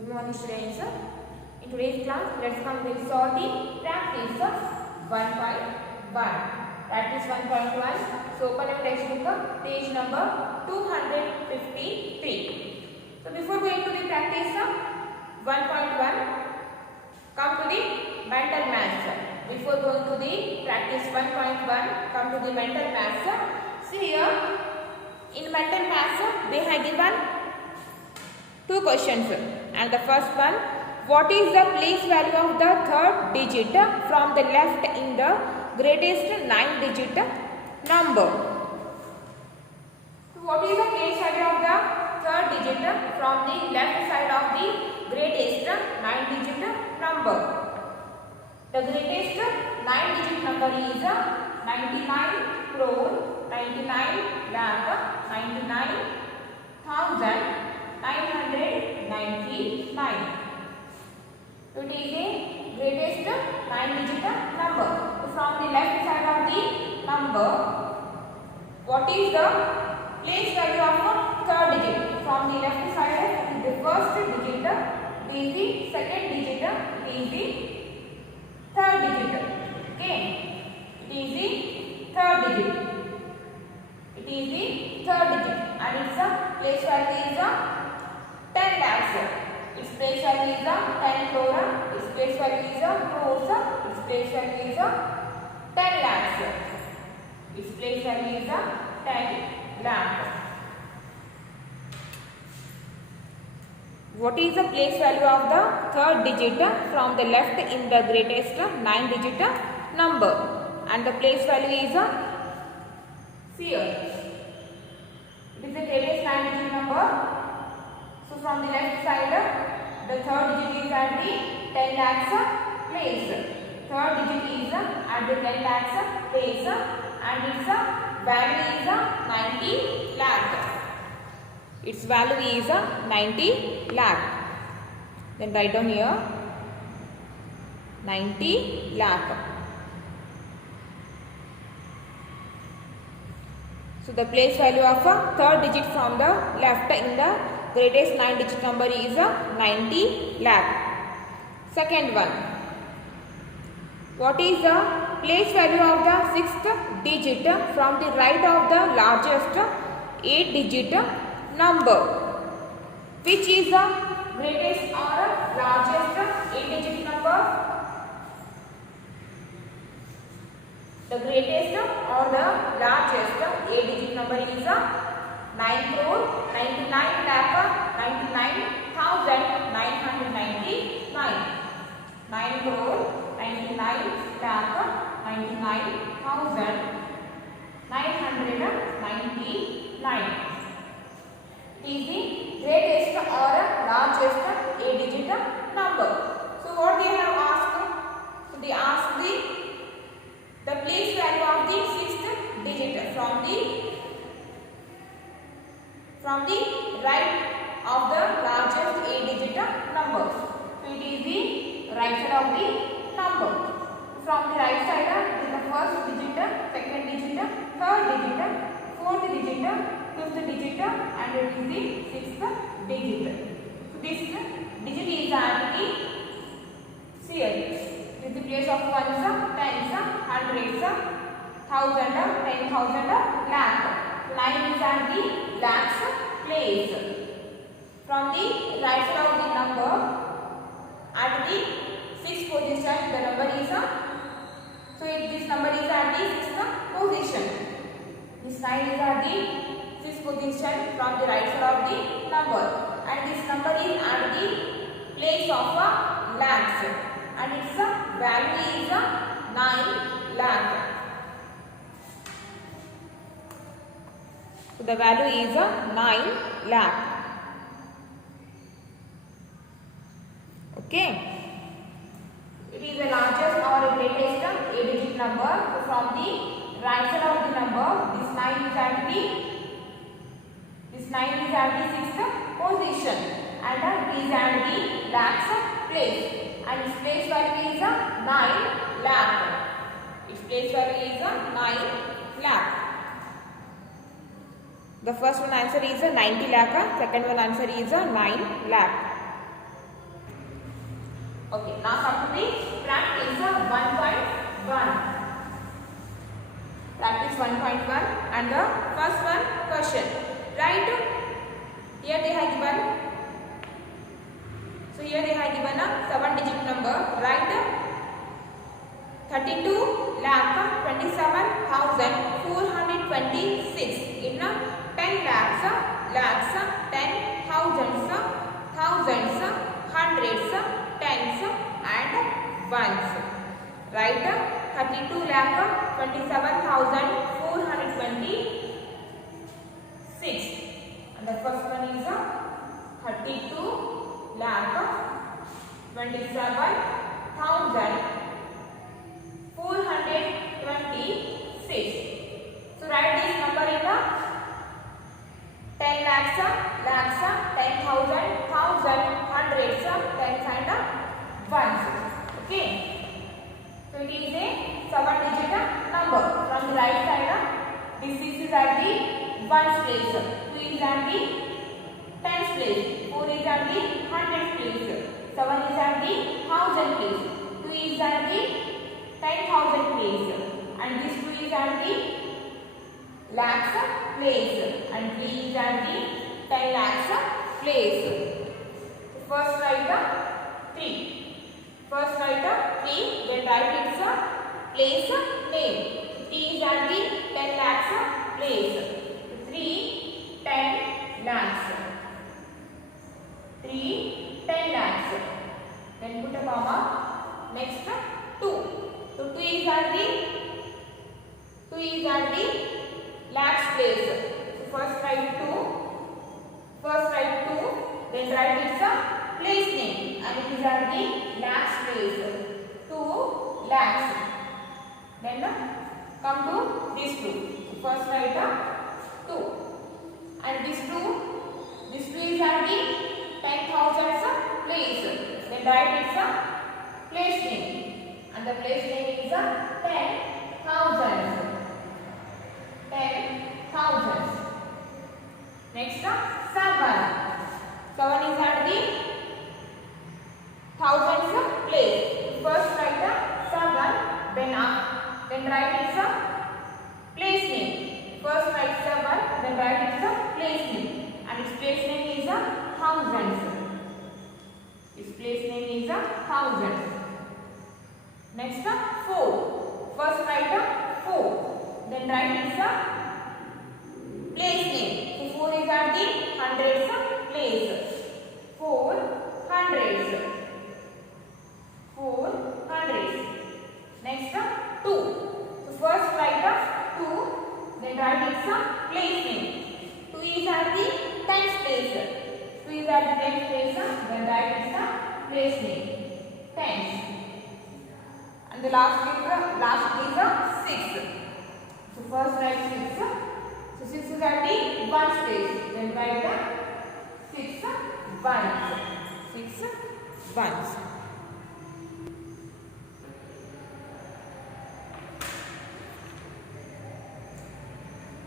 Good morning students. In today's class, let's complete solve the practice 1.1. Practice 1.1. So open your textbook, page number 253. So before going to the practice 1.1, come to the mental maths. Before going to the practice 1.1, come to the mental maths. See here, in mental maths, they have given two questions, and the first one, what is the place value of the third digit from the left in the greatest 9-digit number? What is the place value of the third digit from the left side of the greatest 9-digit number? The greatest 9-digit number is 99 crore 99 lakh 99,999. So it is the greatest 9-digit number. So from the left side of the number, what is the place value of the third digit? From the left side, it is the first digit, it is the second digit, it is the third digit. Okay, it is the third digit. It is the third digit, and its place value is 10 lakhs. Its place value is 10 crore. Its place value is crores. Its place value is 10 lakhs. Its place value is 10 lakhs. What is the place value of the third digit from the left in the greatest 9-digit number? And the place value is here. It is the greatest 9-digit number. So from the left side, the third digit is at the 10 lakhs place. Third digit is at the 10 lakhs place, and its value is 90 lakh. Its value is 90 lakh. Then write down here 90 lakh. So the place value of a third digit from the left in the greatest 9-digit number is 90 lakh. Second one, what is the place value of the sixth digit from the right of the largest 8-digit number? Which is the greatest or largest 8-digit number? The greatest or the largest 8-digit number is 9 crore 99 lakh 99,999. 9 crore 99 lakh 99,999. It is the greatest or largest 8-digit number. So what they have asked? So they asked the place value of the sixth digit from the right of the largest 8-digit number. So it is the right side of the number. From the right side, it is the first digit, second digit, third digit, fourth digit, fifth digit, and it is the sixth digit. So this digit is at the series. It is the place of ones, tens, hundreds, thousand, 10,000, lakh. 9 is at the lakhs place. From the right side of the number, at the sixth position, the number is so this number is at the sixth position. This 9 is at the sixth position from the right side of the number, and this number is at the place of lakhs, and its value is 9 lakh. So the value is 9 lakh. Okay. It is the largest or the greatest 8-digit number. So from the right side of the number, this 9 is at the sixth position, and it is at the lakhs place, and its place value is 9 lakh. Its place value is 9 lakh. The first one answer is 90 lakh, second one answer is 9 lakh. Okay, now come to the practice 1.1. Practice 1.1 and the first one question. Right? Here they have given. So here they have given a 7-digit number. Right? 32,27,426 in 10 lakhs, ten thousands, hundreds, tens and ones. Right? 32,27,426 and the first one is 32,27,426. So write this number in the 10 lakhs, ten thousand, hundreds, tens and ones. Okay. So it is a 7-digit number. From the right side, this is at the ones place, 2 is at the tens place, 4 is at the hundreds place, 7 is at the thousand place, 2 is at the 10,000 place, and this 2 is at the lakhs place, and 3 is at the 10 lakhs place. First write 3. First write 3, then write its place name. 3 is at the 10 lakhs place. 3, 10 lakhs. 3, 10 lakhs. Then put a comma. Next 2. So 2 is at the lakhs place. So first write 2. Then write its place name, and it is at the lakhs place. 2 lakhs. Then come to this 2. First write 2, and this 2 is at the 10,000 place. Then write its place name, and the place name is 10,000. Next 7. 7 is at the thousands place. First write 7, then write its place name. First write 7, then write its place name, and its place name is thousands. Its place name is thousands. Next 4. First write 4, then write its place name. So 4 is at the hundreds place. 4 hundreds. Next 2. So first write 2, then write its place name. 2 is at the tens place. 2 is at the tens place, then write its place name. Tens. And the last is 6. So first write 6. So 6 is at the ones place. Then write 6 ones. 6 ones.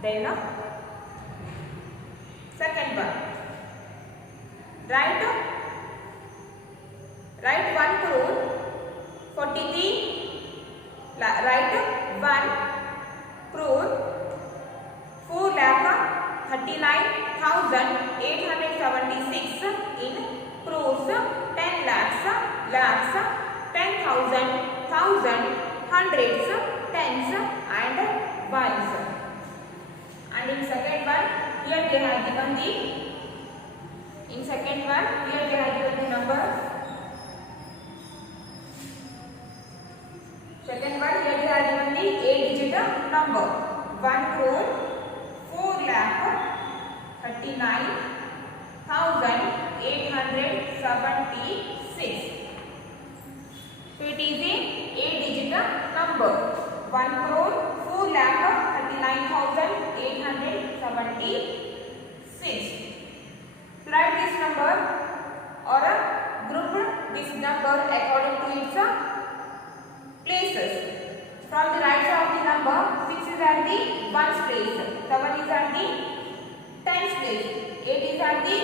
Then second one. Write 1 crore 43. Write 1 crore 4,39,876 in crores, 10 lakhs, 10,000, hundreds, tens and ones. And in second one, here they have given the number. Second one, here they have given the 8-digit number. 1 crore 4,39,876. So it is a 8-digit number. 1 crore 4,39,876. So write this number or group this number according to its places. From the right side of the number, 6 is at the ones place, 7 is at the tens place, 8 is at the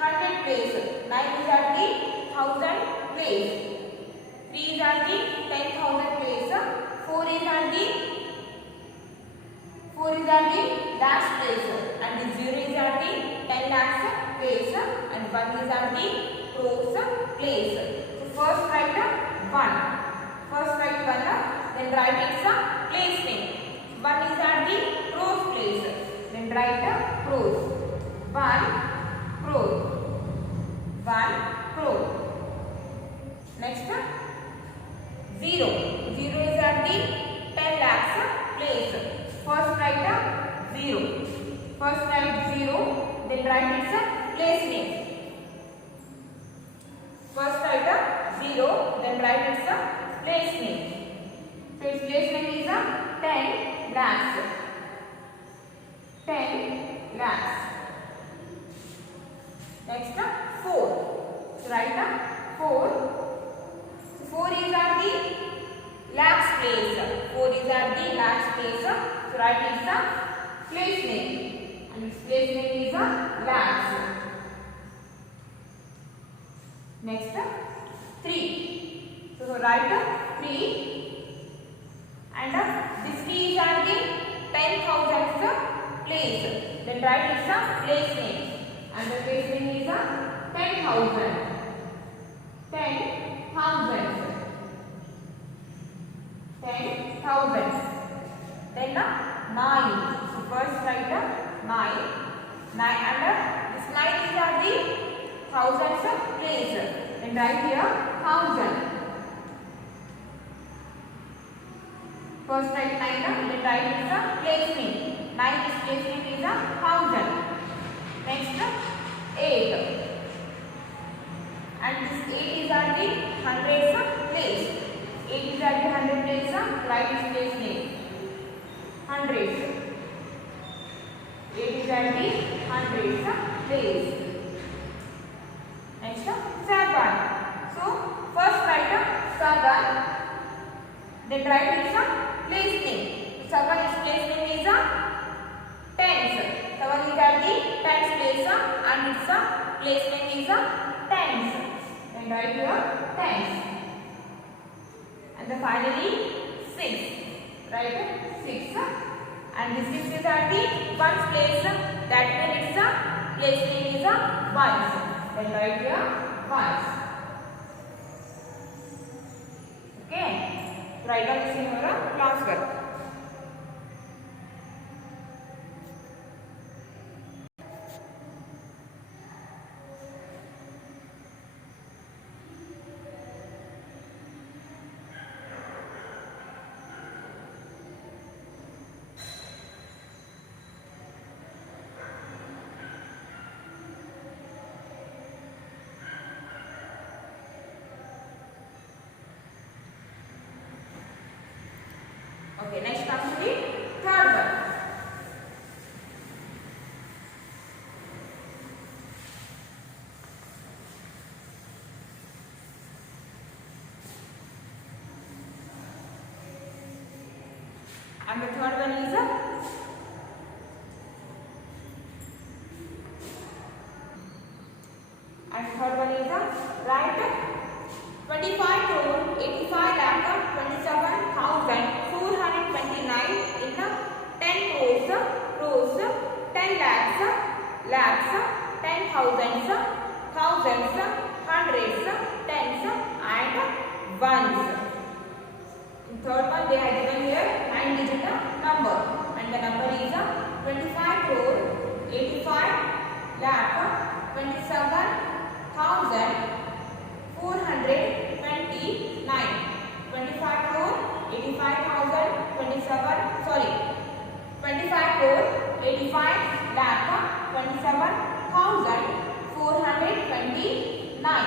hundred place, 9 is at the thousand place, 3 is at the 10,000 place, 4 is at the last place, and the 0 is at the 10 lakhs place, and 1 is at the crores place. So first write 1. First write 1, then write its place name. 1 is at the crores place, then write crores. 1 crore. 1 crore. Next 0. 0 is at the 10 lakhs place. First write 0. First write 0, then write its place name. First write 0, then write its place name. So its place name is 10 lakhs. 10 lakhs. Next 4. So write 4. 4 is at the lakhs place. 4 is at the lakhs place. So write its place name. And its place name is lakhs. Next 3. So write 3. And this 3 is at the 10,000th place. Then write its place name. And the place name is 10,000. 10,000. 10,000. Then 9. So first write 9. 9 and this 9 is at the thousands place. Then write here 1,000. First write 9, then write its place name. 9 is place name is 1,000. Next 8. And this 8 is at the hundreds place. 8 is at the 100 place. Write its place name. Hundreds. 8 is at the hundreds place. Next 7. So first write 7. Then write its place name. 7 is place name is tens. 7 is at the tens place and its place name is tens. Then write here tens. And then finally 6. Write 6. And this 6 is at the ones place. That means its place name is ones. Then write here ones. Okay. Write down this in your class work. Okay, next comes to the third one. And the third one is write 25 crore 85 lakh 27,429 in 10 crores, 10 lakhs, 10,000s, thousands, hundreds, tens and ones. In third one they have given here 9-digit number, and the number is 25 crore 85 lakh 27,429. 25 crore 85,000 27 sorry 25 crore 85 lakh 27,429.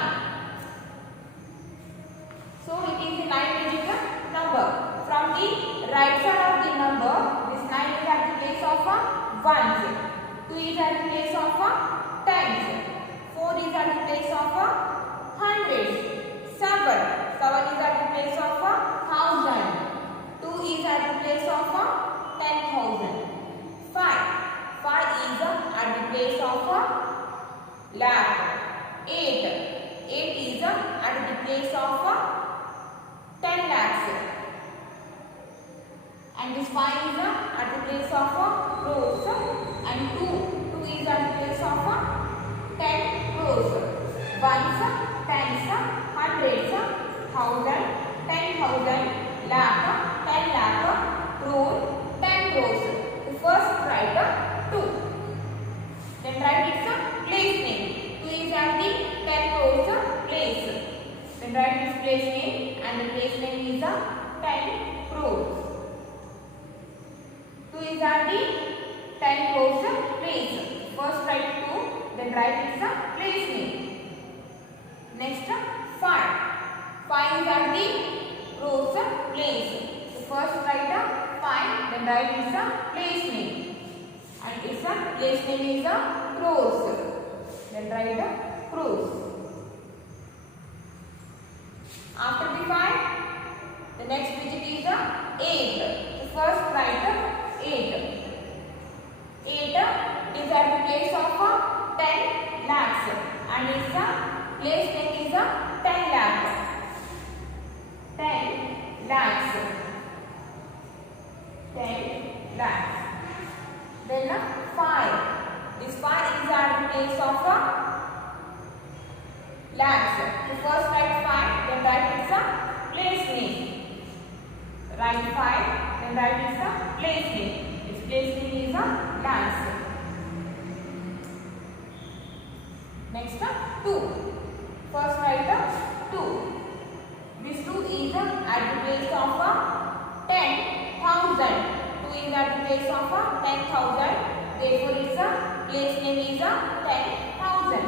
So it is the 9-digit number. From the right side of the number, this 9 is at the place of ones, 2 is at the place of tens, 4 is at the place of hundreds, 7 is at the place of thousand, 2 is at the place of 10,000, 5 is at the place of lakh, 8 is at the place of and this 5 is at the place of crores, and 2 is at the place of 10 crores. Ones, tens, hundreds, thousand, 10,000, lakh, 10 lakh, crore, 10 crores. So first write 2. Then write its place name. 2 is at the 10 crores place. Then write its place name, and the place name is 10 crores. 2 is at the 10 crores place. First write 2, then write its place name. Next 5. 5 is at the crores place. So first write 5, then write its place name. And its place name is crores. Then write crores. After the 5, the next digit is 8. So first write 8. 8 is at the place of 10 lakhs, and its place name is 10 lakh. 10 lakhs. 10 lakhs. Then 5. This 5 is at the place of lakhs. So first write 5, then write its place name. Write 5, then write its place name. Its place name is lakhs. Next 2. First write 2. This 2 is at the place of 10,000. 2 is at the place of 10,000. Therefore, its place name is 10,000.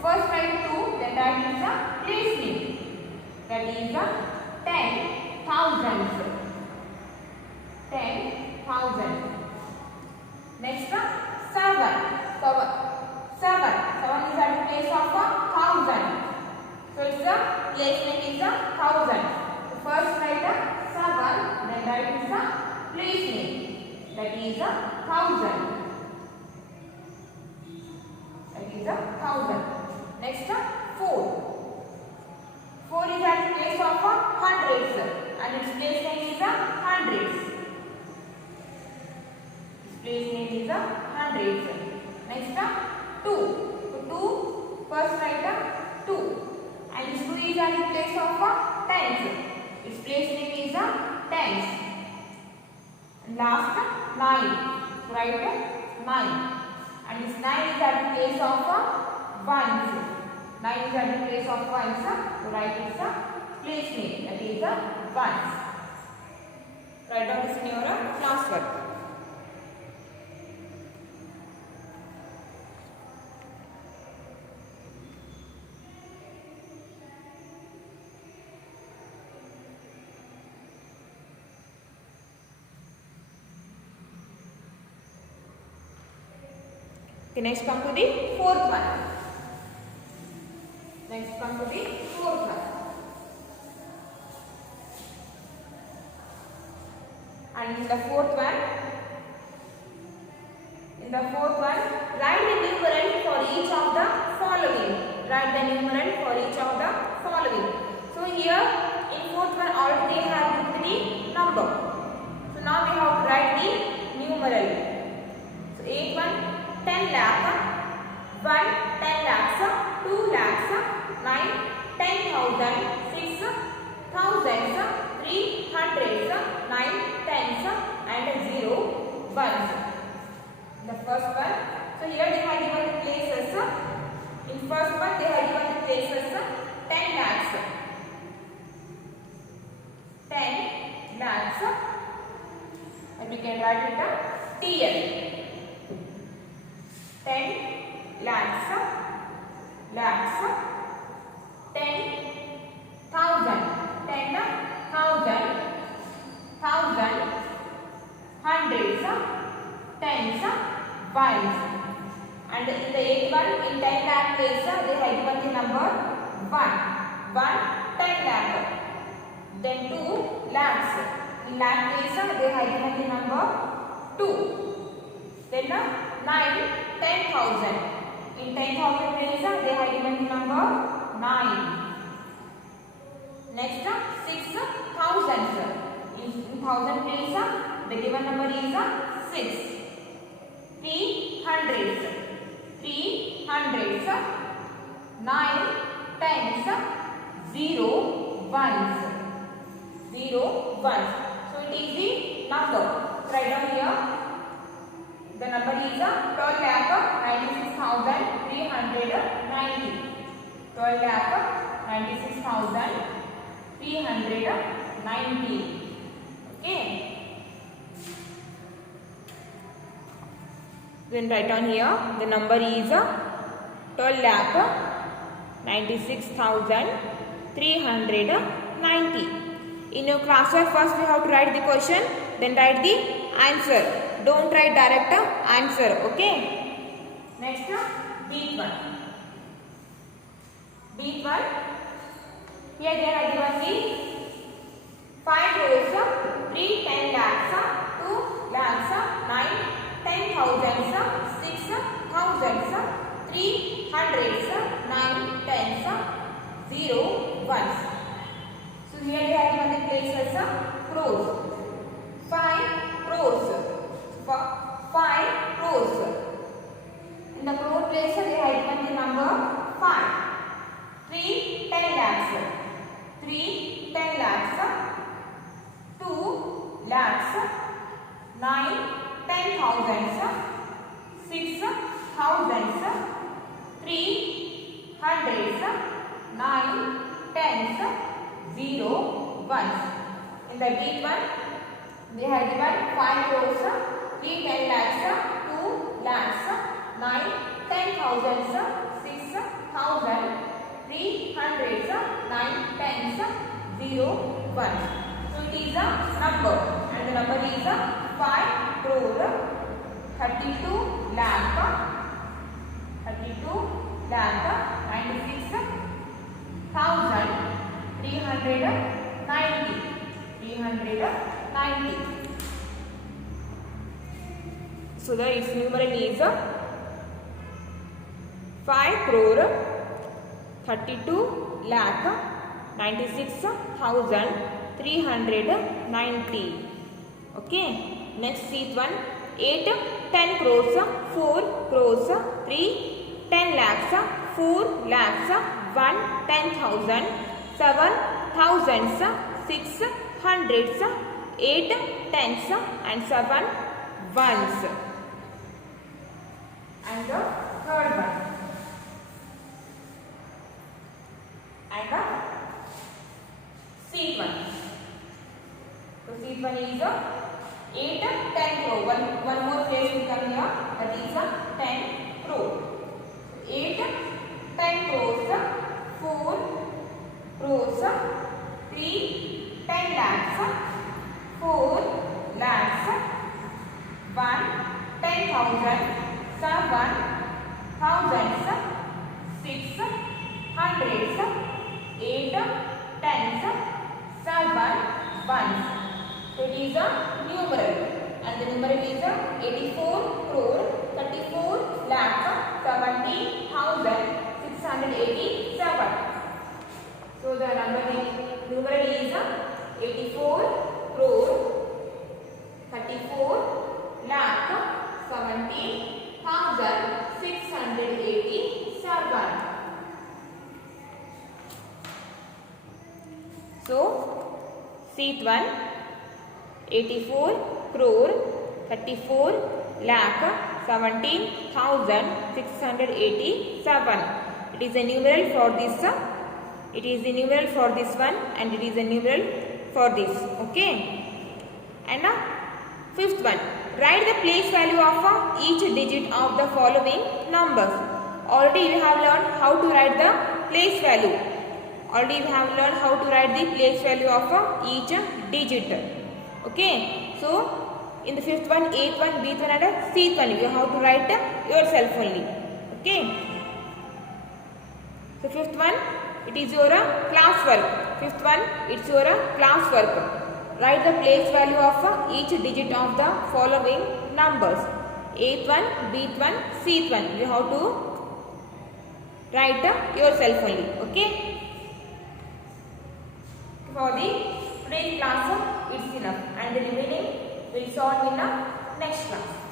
First write 2, then write its place name. That is 10,000. 10,000. Next 7. 7 is at the place of 1,000. So its place name is 1,000. So first write 7, then write its place name. That is 1,000. That is 1,000. Next 4. 4 is at the place of hundreds, and its place name is hundreds. Its place name is hundreds. Next 2. So 2, first write 2. And this 2 is at the place of tens. Its place name is tens. And last 9. So write 9. And this 9 is at the place of ones. 9 is at the place of ones. So write its place name. That is ones. Write down this in your class work. Okay, next come to the fourth one. Next come to the fourth one. And in the fourth one, write the numeral for each of the following. Write the numeral for each of the following. So here in fourth one already have given the number. So now we have to write the numeral. So 8 1. 10 lakh, 1 10 lakhs, 2 lakhs, 9 10,000, 6 thousands, 3 hundreds, 9 tens, and 0 ones. The first one. So here they have given the places. In first one they have given the places 10 lakhs. 10 lakhs. And we can write it TL. 10 lakhs, 10,000, 10,000, hundreds, tens, ones. And in the 8th one, in 10 lakh place, they have given the number 1. 10 lakh. Then 2 lakhs. In lakh place, they have given the number 2. Then 9, 10,000. In 10,000 place, they have given the number 9. Next, 6 thousands. In 1000 place, The given number is 6. 3 hundreds. 3 hundreds. 9 tens. 0 ones. 0 ones. So it is the number. Write down here. The number is 12,96,390. 12,96,390. Okay. Then write down here. The number is 12,96,390. In your classwork, first we have to write the question, then write the answer. Don't write direct answer. Okay. Next, beat 1. Beat 1. Here they are given the 5 rows, 3 10 lakhs, 2 lakhs, 9 10,000s, 6 thousands, 3 hundreds, 9 tens, 0 ones. So here they are given the places crores. 5 crores. 5 crores. In the crore place they have given the number 5. 3 10 lakhs. 3 10 lakhs. 2 lakhs. 9 10,000s. 6 thousands. 3 hundreds. 9 tens. 0 ones. In the deep one, they have given 5 crores, 3 10 lakhs, 2 lakhs, 9 10,000s, 6 thousand, 3 hundreds, 9 tens, 0 ones. So it is a number, and the number is 5 crore, 32 lakh, 96,390. 390. So the its numeral is 5 crore 32 lakh 96,390. Okay. Next seat 1. 8 10 crores 4 crores 3 10 lakhs 4 lakhs 1 10,000 7 thousands 6 hundreds 8 tens and 7 ones. And the third one. And the seat 1. So seat 1 is 8 10 crore. One more place will come here. That is 10 crore. 8 10 crores 4 crores 3 10 lakhs 4 lakhs 1 10,000 7 thousands 6 hundreds 8 tens 7 ones. So it is a numeral, and the numeral is 84 crore 34 lakh 70,687. So the numeral is 84 crore 34 lakh 70,687. So seat 1, 84 crore 34 lakh 17,687. It is a numeral for this. It is a numeral for this one, and it is a numeral for this. Okay. And now fifth one. Write the place value of each digit of the following numbers. Already you have learned how to write the place value. Already you have learned how to write the place value of each digit. Okay. So in the fifth one, eighth one, B one, and C one, you have to write yourself only. Okay. So fifth one, it is your class work. Fifth one, it's your class work. Write the place value of each digit of the following numbers. Eighth one, Bth one, Cth one. You have to write yourself only. Okay. For the today's class, it's enough, and the remaining we'll we saw in the next class.